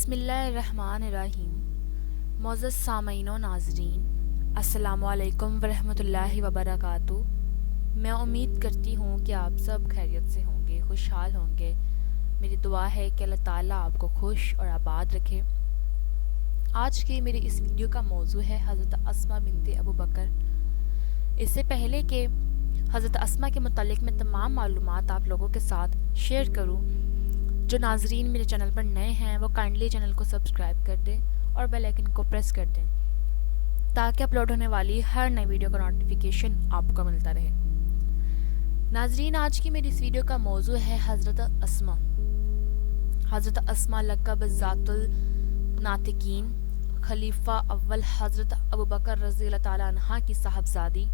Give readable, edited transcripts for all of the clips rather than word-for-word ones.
بسم اللہ الرحمن الرحیم۔ معزز سامعین و ناظرین، السلام علیکم ورحمۃ اللہ وبرکاتہ۔ میں امید کرتی ہوں کہ آپ سب خیریت سے ہوں گے، خوشحال ہوں گے۔ میری دعا ہے کہ اللہ تعالیٰ آپ کو خوش اور آباد رکھے۔ آج کی میری اس ویڈیو کا موضوع ہے حضرت اسماء بنت ابو بکر۔ اس سے پہلے کہ حضرت اسماء کے متعلق میں تمام معلومات آپ لوگوں کے ساتھ شیئر کروں، جو ناظرین میرے چینل پر نئے ہیں وہ کائنڈلی چینل کو سبسکرائب کر دیں اور بیل آئیکن کو پریس کر دیں تاکہ اپلوڈ ہونے والی ہر نئی ویڈیو کا نوٹیفیکیشن آپ کو ملتا رہے۔ ناظرین، آج کی میری اس ویڈیو کا موضوع ہے حضرت اسماء۔ حضرت اسماء لقب ذات الناطقین، خلیفہ اول حضرت ابو بکر رضی اللہ تعالیٰ عنہ کی صاحبزادی،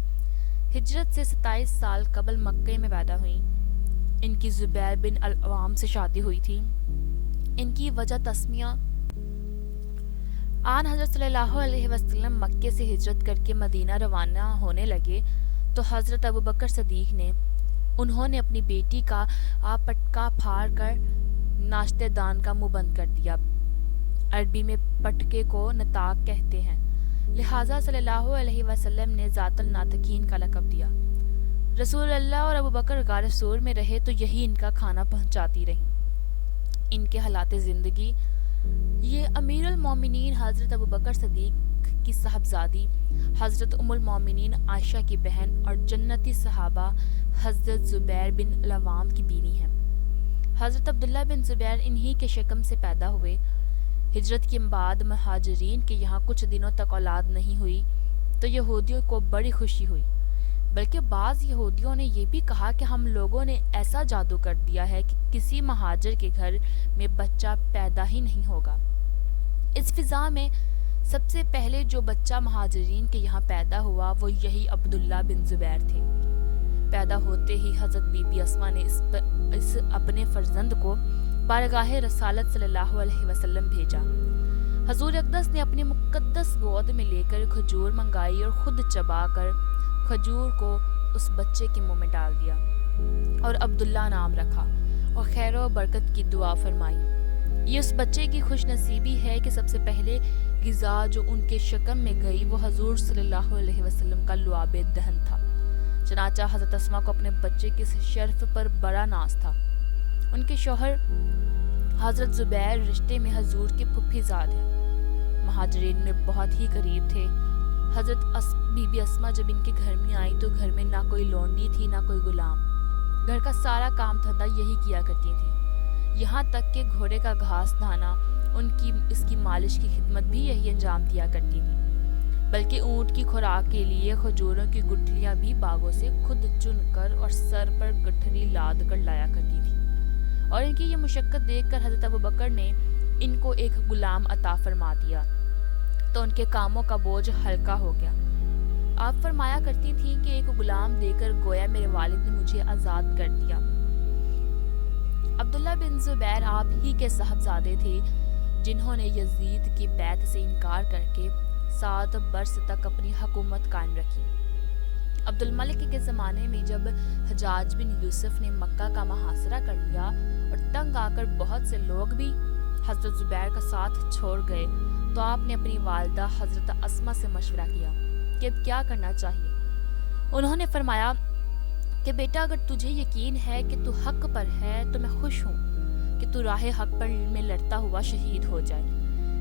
ہجرت سے 27 سال قبل مکہ میں پیدا ہوئیں۔ ان کی زبیر بن العوام سے شادی ہوئی تھی۔ ان کی وجہ تسمیہ آن حضرت صلی اللہ علیہ وسلم مکے سے ہجرت کر کے مدینہ روانہ ہونے لگے تو حضرت ابو بکر صدیق انہوں نے اپنی بیٹی کا پٹکا پھاڑ کر ناشتے دان کا منہ بند کر دیا۔ عربی میں پٹکے کو نطاق کہتے ہیں، لہٰذا صلی اللہ علیہ وسلم نے ذات الناطقین کا لقب دیا۔ رسول اللہ اور ابو بکر غار سور میں رہے تو یہی ان کا کھانا پہنچاتی رہیں۔ ان کے حالات زندگی: یہ امیر المومنین حضرت ابو بکر صدیق کی صاحبزادی حضرت ام المومنین عائشہ کی بہن اور جنتی صحابہ حضرت زبیر بن العوام کی بیوی ہیں۔ حضرت عبداللہ بن زبیر انہی کے شکم سے پیدا ہوئے۔ ہجرت کے بعد مہاجرین کے یہاں کچھ دنوں تک اولاد نہیں ہوئی تو یہودیوں کو بڑی خوشی ہوئی، بلکہ بعض یہودیوں نے یہ بھی کہا کہ ہم لوگوں نے ایسا جادو کر دیا ہے کہ کسی مہاجر کے گھر میں بچہ پیدا ہی نہیں ہوگا۔ اس فضا میں سب سے پہلے جو بچہ مہاجرین کے یہاں پیدا ہوا وہ یہی عبداللہ بن زبیر تھے۔ پیدا ہوتے ہی حضرت بی بی اسماء نے اس اپنے فرزند کو بارگاہ رسالت صلی اللہ علیہ وسلم بھیجا۔ حضور اقدس نے اپنی مقدس گود میں لے کر کھجور منگائی اور خود چبا کر کھجور کو اس بچے کے منہ میں ڈال دیا اور عبداللہ نام رکھا اور خیر و برکت کی دعا فرمائی۔ یہ اس بچے کی خوش نصیبی ہے کہ سب سے پہلے غذا جو ان کے شکم میں گئی وہ حضور صلی اللہ علیہ وسلم کا لعاب دہن تھا۔ چنانچہ حضرت اسماء کو اپنے بچے کے شرف پر بڑا ناز تھا۔ ان کے شوہر حضرت زبیر رشتے میں حضور کے پھپھی زاد ہیں، مہاجرین میں بہت ہی قریب تھے۔ حضرت بی بی اسماء جب ان کے گھر میں آئی تو گھر میں نہ کوئی لونڈی تھی نہ کوئی غلام، گھر کا سارا کام دھندا یہی کیا کرتی تھی، یہاں تک کہ گھوڑے کا گھاس دھانا اس کی مالش کی خدمت بھی یہی انجام دیا کرتی تھی، بلکہ اونٹ کی خوراک کے لیے کھجوروں کی گٹھلیاں بھی باغوں سے خود چن کر اور سر پر گٹھری لاد کر لایا کرتی تھی۔ اور ان کی یہ مشقت دیکھ کر حضرت ابو بکر نے ان کو ایک غلام عطا فرما دیا تو ان کے کاموں کا بوجھ ہلکا ہو گیا۔ آپ فرمایا کرتی تھیں کہ ایک غلام دے کر گویا میرے والد نے مجھے آزاد کر دیا۔ عبداللہ بن زبیر آپ ہی کے صاحبزادے تھے جنہوں نے یزید کی بیعت سے انکار کر کے 7 برس تک اپنی حکومت قائم رکھی۔ عبد الملک کے زمانے میں جب حجاج بن یوسف نے مکہ کا محاصرہ کر لیا اور تنگ آ کر بہت سے لوگ بھی حضرت زبیر کا ساتھ چھوڑ گئے تو آپ نے اپنی والدہ حضرت اسماء سے مشورہ کیا کہ اب کیا کرنا چاہیے۔ انہوں نے فرمایا کہ بیٹا، اگر تجھے یقین ہے کہ تو حق پر ہے تو میں خوش ہوں کہ تو راہ حق پر میں لڑتا ہوا شہید ہو جائے،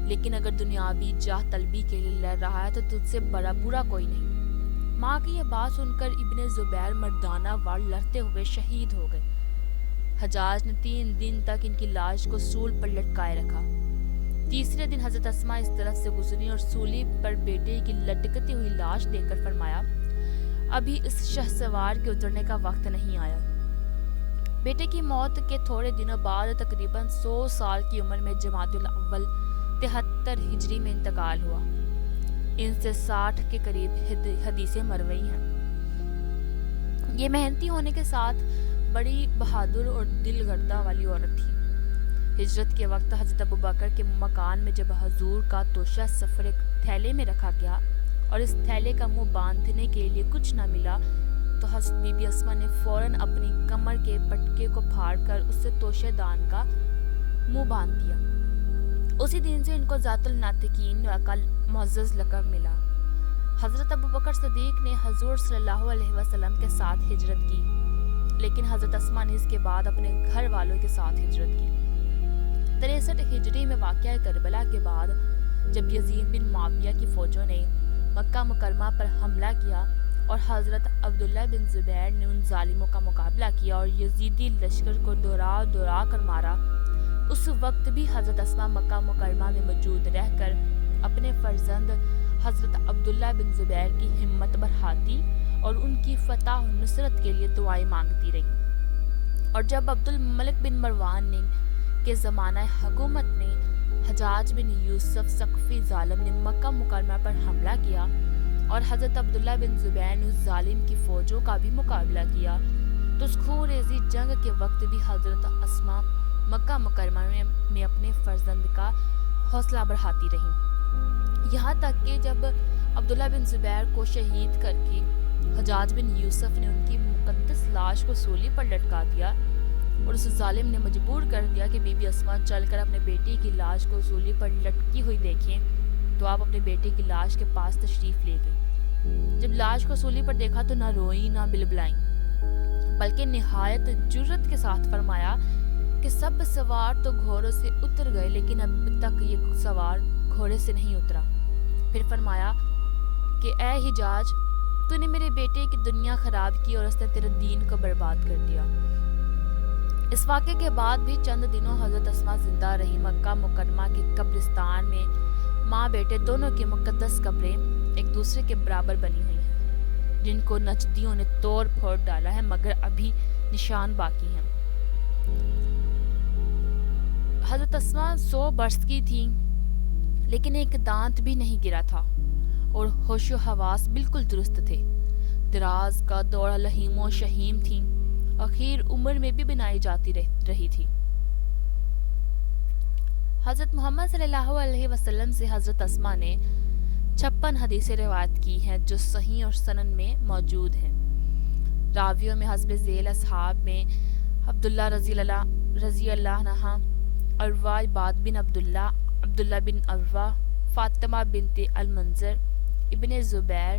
لیکن اگر دنیاوی جاہ طلبی کے لیے لڑ رہا ہے تو تجھ سے برا کوئی نہیں۔ ماں کی یہ بات سن کر ابن زبیر مردانہ وار لڑتے ہوئے شہید ہو گئے۔ حجاج نے 3 دن تک ان کی لاش کو سول پر لٹکائے رکھا۔ تیسرے دن حضرت اسماء اس طرف سے گزری اور سولی پر بیٹے کی لٹکتی ہوئی لاش دیکھ کر فرمایا، ابھی اس شہسوار کے اترنے کا وقت نہیں آیا۔ بیٹے کی موت کے تھوڑے دنوں بعد تقریباً 100 سال کی عمر میں جمادی الاول 73 ہجری میں انتقال ہوا۔ ان سے 60 کے قریب حدیثیں مروی ہیں۔ یہ محنتی ہونے کے ساتھ بڑی بہادر اور دل گردہ والی عورت تھی۔ ہجرت کے وقت حضرت ابو بکر کے مکان میں جب حضور کا توشہ سفر ایک تھیلے میں رکھا گیا اور اس تھیلے کا منہ باندھنے کے لیے کچھ نہ ملا تو حضرت بی بی اسماء نے فوراً اپنی کمر کے پٹکے کو پھاڑ کر اس سے توشہ دان کا منہ باندھ دیا اسی دن سے ان کو ذات الناطقین کا معزز لقب ملا۔ حضرت ابوبکر صدیق نے حضور صلی اللہ علیہ وسلم کے ساتھ ہجرت کی، لیکن حضرت اسماء نے اس کے بعد اپنے گھر والوں کے ساتھ ہجرت کی۔ 63 ہجری میں واقعہ کربلا کے بعد جب یزید بن معاویہ کی فوجوں نے مکہ مکرمہ پر حملہ کیا اور حضرت عبداللہ بن زبیر نے ان ظالموں کا مقابلہ کیا اور یزیدی لشکر کو دورا کر مارا، اس وقت بھی حضرت اسماء مکہ مکرمہ میں موجود رہ کر اپنے فرزند حضرت عبداللہ بن زبیر کی ہمت بڑھاتی اور ان کی فتح و نصرت کے لیے دعائیں مانگتی رہی۔ اور جب عبد الملک بن مروان کے زمانہ حکومت میں حجاج بن یوسف ثقفی ظالم نے مکہ مکرمہ پر حملہ کیا اور حضرت عبداللہ بن زبیر نے اس ظالم کی فوجوں کا بھی مقابلہ کیا، تو اس خونریزی جنگ کے وقت بھی حضرت اسماء مکہ مکرمہ میں اپنے فرزند کا حوصلہ بڑھاتی رہیں، یہاں تک کہ جب عبداللہ بن زبیر کو شہید کر کے حجاج بن یوسف نے ان کی مقدس لاش کو سولی پر لٹکا دیا اور اس ظالم نے مجبور کر دیا کہ بی بی اسماء چل کر اپنے بیٹے کی لاش کو سولی پر لٹکی ہوئی دیکھیں، تو آپ اپنے بیٹے کی لاش کے پاس تشریف لے گئے۔ جب لاش کو سولی پر دیکھا تو نہ روئیں نہ بلبلائیں، بلکہ نہایت جرأت کے ساتھ فرمایا کہ سب سوار تو گھوڑوں سے اتر گئے لیکن اب تک یہ سوار گھوڑے سے نہیں اترا۔ پھر فرمایا کہ اے حجاج، تو نے میرے بیٹے کی دنیا خراب کی اور اس نے تیرے دین کو برباد کر دیا۔ اس واقعے کے بعد بھی چند دنوں حضرت اسماء زندہ رہی۔ مکہ مکرمہ کے قبرستان میں ماں بیٹے دونوں کی مقدس قبریں ایک دوسرے کے برابر بنی ہوئی ہیں، جن کو نجدیوں نے توڑ پھوڑ ڈالا ہے، مگر ابھی نشان باقی ہیں۔ حضرت اسماء 100 برس کی تھیں، لیکن ایک دانت بھی نہیں گرا تھا اور ہوش و حواس بالکل درست تھے۔ دراز کا دور لحیم و شہیم تھیں، اخیر عمر میں بھی بنائی جاتی رہی تھی۔ حضرت محمد صلی اللہ علیہ وسلم سے حضرت اسماء نے 56 حدیثیں روایت کی ہیں جو صحیح اور سنن میں موجود ہیں۔ راویوں میں حسب ذیل اصحاب میں عبداللہ رضی اللہ عنہ، عروہ عباد بن عبداللہ، عبداللہ بن عروہ، فاطمہ بنت المنذر، ابن زبیر،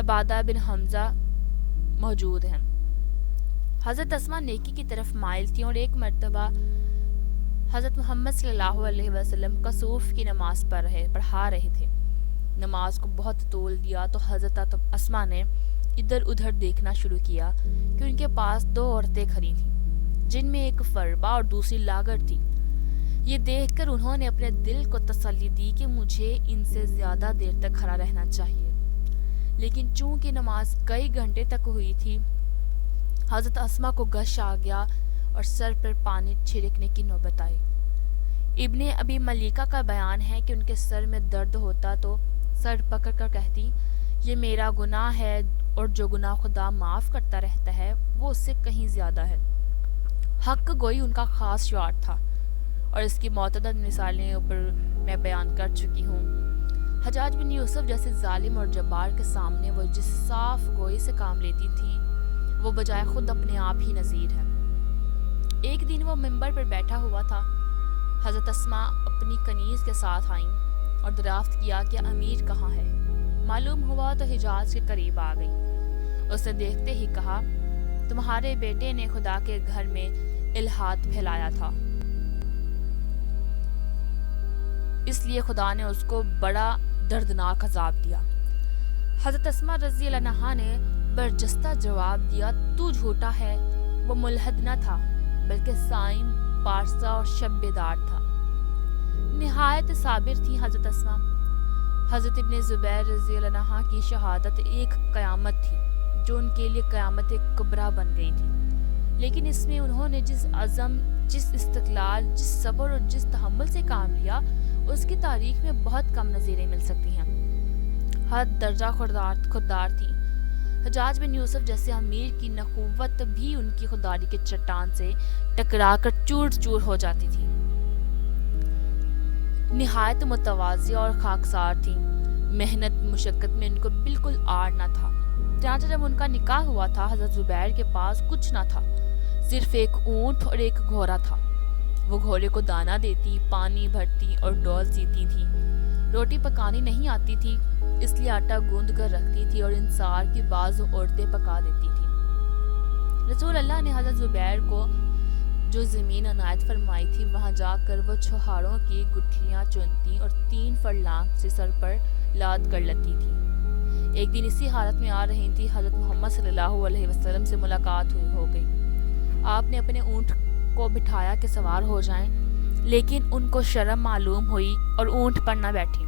عبادہ بن حمزہ موجود ہیں۔ حضرت اسماء نیکی کی طرف مائل تھیں اور ایک مرتبہ حضرت محمد صلی اللہ علیہ وسلم کسوف کی نماز پڑھا رہے تھے۔ نماز کو بہت طول دیا تو حضرت اسماء نے ادھر ادھر دیکھنا شروع کیا کہ ان کے پاس 2 عورتیں کھڑی تھیں، جن میں ایک فربا اور دوسری لاغر تھی۔ یہ دیکھ کر انہوں نے اپنے دل کو تسلی دی کہ مجھے ان سے زیادہ دیر تک کھڑا رہنا چاہیے، لیکن چونکہ نماز کئی گھنٹے تک ہوئی تھی، حضرت اسماء کو غش آ گیا اور سر پر پانی چھڑکنے کی نوبت آئی۔ ابن ابی ملیکہ کا بیان ہے کہ ان کے سر میں درد ہوتا تو سر پکڑ کر کہتی، یہ میرا گناہ ہے، اور جو گناہ خدا معاف کرتا رہتا ہے وہ اس سے کہیں زیادہ ہے۔ حق گوئی ان کا خاص شعار تھا، اور اس کی متعدد مثالیں اوپر میں بیان کر چکی ہوں۔ حجاج بن یوسف جیسے ظالم اور جبار کے سامنے وہ جس صاف گوئی سے کام لیتی تھیں، وہ بجائے خود اپنے آپ ہی نذیر ہے۔ ایک دن وہ منبر پر بیٹھا ہوا تھا۔ حضرت اسماء اپنی کنیز کے ساتھ آئیں اور دریافت کیا کہ امیر کہاں ہے۔ معلوم ہوا تو حجاز کے قریب آ گئی۔ اس نے دیکھتے ہی کہا، تمہارے بیٹے نے خدا کے گھر میں الحاد پھیلایا تھا، اس لیے خدا نے اس کو بڑا دردناک عذاب دیا۔ حضرت اسماء رضی اللہ عنہا نے برجستہ جواب دیا، تو جھوٹا ہے، وہ ملحد نہ تھا بلکہ صائم، پارسا اور شب بیدار تھا۔ نہایت صابر تھی حضرت اسماء۔ حضرت ابن زبیر رضی اللہ عنہ کی شہادت ایک قیامت تھی جو ان کے لیے قیامت کبریٰ بن گئی تھی، لیکن اس میں انہوں نے جس عزم، جس استقلال، جس صبر اور جس تحمل سے کام لیا، اس کی تاریخ میں بہت کم نظیریں مل سکتی ہیں۔ ہر درجہ خوددار تھی۔ حجاج بن یوسف جیسے امیر کی نخوت بھی ان کی خودداری کے چٹان سے ٹکرا کر چور چور ہو جاتی تھی۔ نہایت متواضع اور خاکسار تھیں۔ محنت مشقت میں ان کو بالکل آڑ نہ تھا۔ چنانچہ جب ان کا نکاح ہوا تھا، حضرت زبیر کے پاس کچھ نہ تھا، صرف ایک اونٹ اور ایک گھوڑا تھا۔ وہ گھوڑے کو دانہ دیتی، پانی بھرتی اور ڈول سیتی تھی۔ روٹی پکانی نہیں آتی تھی، اس لیے آٹا گوندھ کر رکھتی تھی اور انصار کی بعض عورتیں پکا دیتی تھیں۔ رسول اللہ نے حضرت زبیر کو جو زمین عنایت فرمائی تھی وہاں جا کر وہ چھوہاروں کی گٹھلیاں چنتی اور 3 فرلانگ سے سر پر لاد کر لیتی تھی۔ ایک دن اسی حالت میں آ رہی تھی، حضرت محمد صلی اللہ علیہ وسلم سے ملاقات ہو گئی۔ آپ نے اپنے اونٹ کو بٹھایا کہ سوار ہو جائیں، لیکن ان کو شرم معلوم ہوئی اور اونٹ پر نہ بیٹھی۔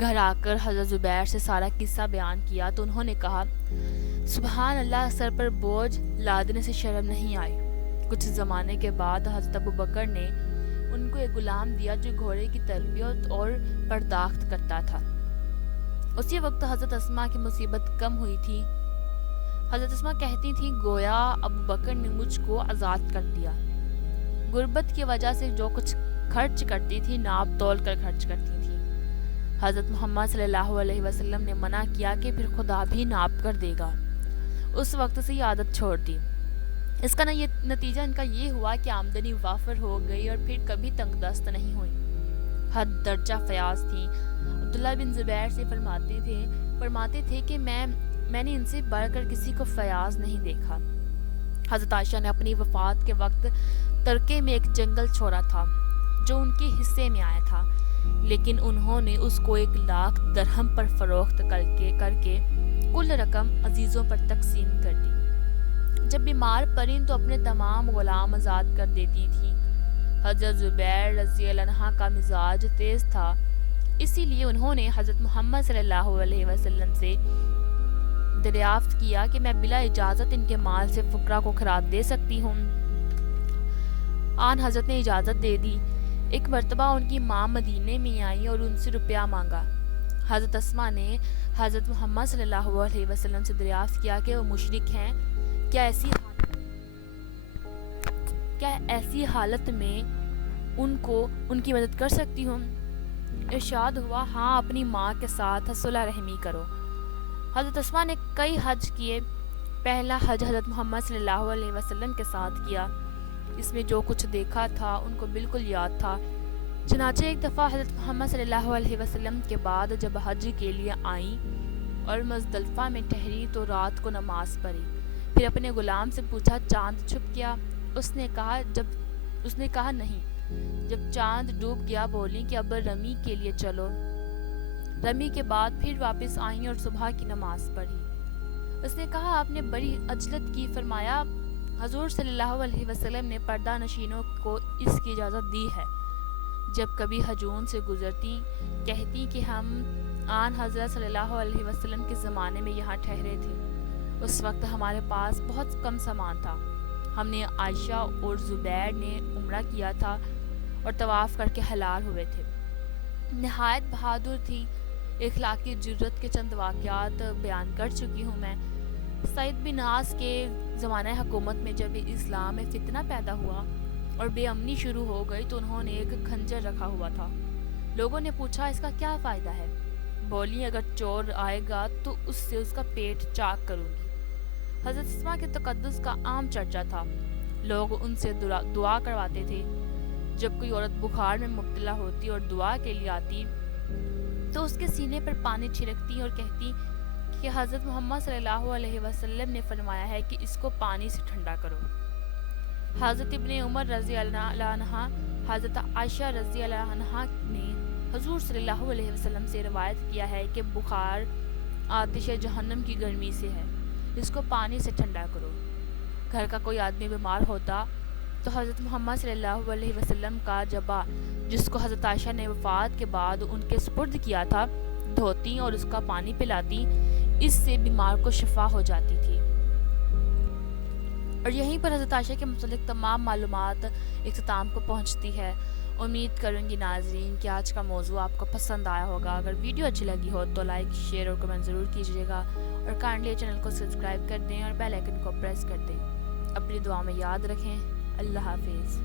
گھر آ کر حضرت زبیر سے سارا قصہ بیان کیا تو انہوں نے کہا، سبحان اللہ، سر پر بوجھ لادنے سے شرم نہیں آئی۔ کچھ زمانے کے بعد حضرت ابوبکر نے ان کو ایک غلام دیا جو گھوڑے کی تربیت اور پرداخت کرتا تھا۔ اسی وقت حضرت اسماء کی مصیبت کم ہوئی تھی۔ حضرت اسماء کہتی تھی، گویا ابوبکر نے مجھ کو آزاد کر دیا۔ غربت کی وجہ سے جو کچھ خرچ کرتی تھی ناپ تول کر خرچ کرتی تھی۔ حضرت محمد صلی اللہ علیہ وسلم نے منع کیا کہ پھر خدا بھی ناپ کر دے گا۔ اس وقت سے یہ عادت چھوڑ دی۔ اس کا نتیجہ ان کا یہ ہوا کہ آمدنی وافر ہو گئی اور پھر کبھی تنگ دست نہیں ہوئی۔ حد درجہ فیاض تھی۔ عبداللہ بن زبیر سے فرماتے تھے کہ میں نے ان سے بڑھ کر کسی کو فیاض نہیں دیکھا۔ حضرت عائشہ نے اپنی وفات کے وقت ترکے میں ایک جنگل چھوڑا تھا جو ان کے حصے میں آیا تھا، لیکن انہوں نے اس کو 1,00,000 درہم پر فروخت کر کے کل رقم عزیزوں پر تقسیم کر دی۔ جب بیمار پڑیں تو اپنے تمام غلام آزاد کر دیتی تھی۔ حضرت زبیر رضی اللہ عنہ کا مزاج تیز تھا، اسی لیے انہوں نے حضرت محمد صلی اللہ علیہ وسلم سے دریافت کیا کہ میں بلا اجازت ان کے مال سے فقراء کو خراج دے سکتی ہوں۔ آن حضرت نے اجازت دے دی۔ ایک مرتبہ ان کی ماں مدینے میں آئی اور ان سے روپیہ مانگا۔ حضرت اسماء نے حضرت محمد صلی اللہ علیہ وسلم سے دریافت کیا کہ وہ مشرک ہیں، کیا ایسی حالت میں ان کی مدد کر سکتی ہوں؟ ارشاد ہوا، ہاں، اپنی ماں کے ساتھ صلح رحمی کرو۔ حضرت اسماء نے کئی حج کیے۔ پہلا حج حضرت محمد صلی اللہ علیہ وسلم کے ساتھ کیا۔ اس میں جو کچھ دیکھا تھا ان کو بالکل یاد تھا۔ چنانچہ ایک دفعہ حضرت محمد صلی اللہ علیہ وسلم کے بعد جب حج کے لیے آئیں اور مزدلفہ میں ٹھہری تو رات کو نماز پڑھی۔ پھر اپنے غلام سے پوچھا، چاند چھپ گیا؟ اس نے کہا نہیں۔ جب چاند ڈوب گیا بولی کہ اب رمی کے لیے چلو۔ رمی کے بعد پھر واپس آئیں اور صبح کی نماز پڑھی۔ اس نے کہا، آپ نے بڑی عجلت کی۔ فرمایا، حضور صلی اللہ علیہ وسلم نے پردہ نشینوں کو اس کی اجازت دی ہے۔ جب کبھی حجون سے گزرتی کہتی کہ ہم آن حضرت صلی اللہ علیہ وسلم کے زمانے میں یہاں ٹھہرے تھے۔ اس وقت ہمارے پاس بہت کم سامان تھا۔ ہم نے عائشہ اور زبیر نے عمرہ کیا تھا اور طواف کر کے حلال ہوئے تھے۔ نہایت بہادر تھی۔ اخلاقی جرت کے چند واقعات بیان کر چکی ہوں میں۔ سعید بن عاص کے زمانہ حکومت میں جب اسلام میں فتنہ پیدا ہوا اور بے امنی شروع ہو گئی تو انہوں نے ایک خنجر رکھا ہوا تھا۔ لوگوں نے پوچھا، اس کا کیا فائدہ ہے؟ بولی، اگر چور آئے گا تو اس سے اس کا پیٹ چاک کروں گی۔ حضرت اسماء کے تقدس کا عام چرچا تھا۔ لوگ ان سے دعا کرواتے تھے۔ جب کوئی عورت بخار میں مبتلا ہوتی اور دعا کے لیے آتی تو اس کے سینے پر پانی چھڑکتی اور کہتی کہ حضرت محمد صلی اللہ علیہ وسلم نے فرمایا ہے کہ اس کو پانی سے ٹھنڈا کرو۔ حضرت ابن عمر رضی اللہ عنہ، حضرت عائشہ رضی اللہ عنہ نے حضور صلی اللہ علیہ وسلم سے روایت کیا ہے کہ بخار آتش جہنم کی گرمی سے ہے، اس کو پانی سے ٹھنڈا کرو۔ گھر کا کوئی آدمی بیمار ہوتا تو حضرت محمد صلی اللہ علیہ وسلم کا جبہ، جس کو حضرت عائشہ نے وفات کے بعد ان کے سپرد کیا تھا، دھوتی اور اس کا پانی پلاتی۔ اس سے بیمار کو شفا ہو جاتی تھی۔ اور یہیں پر حضرت عائشہ کے متعلق تمام معلومات اختتام کو پہنچتی ہے۔ امید کروں گی ناظرین کہ آج کا موضوع آپ کو پسند آیا ہوگا۔ اگر ویڈیو اچھی لگی ہو تو لائک، شیئر اور کمنٹ ضرور کیجیے گا، اور کائنڈلی چینل کو سبسکرائب کر دیں اور بیل آئیکن کو پریس کر دیں۔ اپنی دعا میں یاد رکھیں۔ اللہ حافظ۔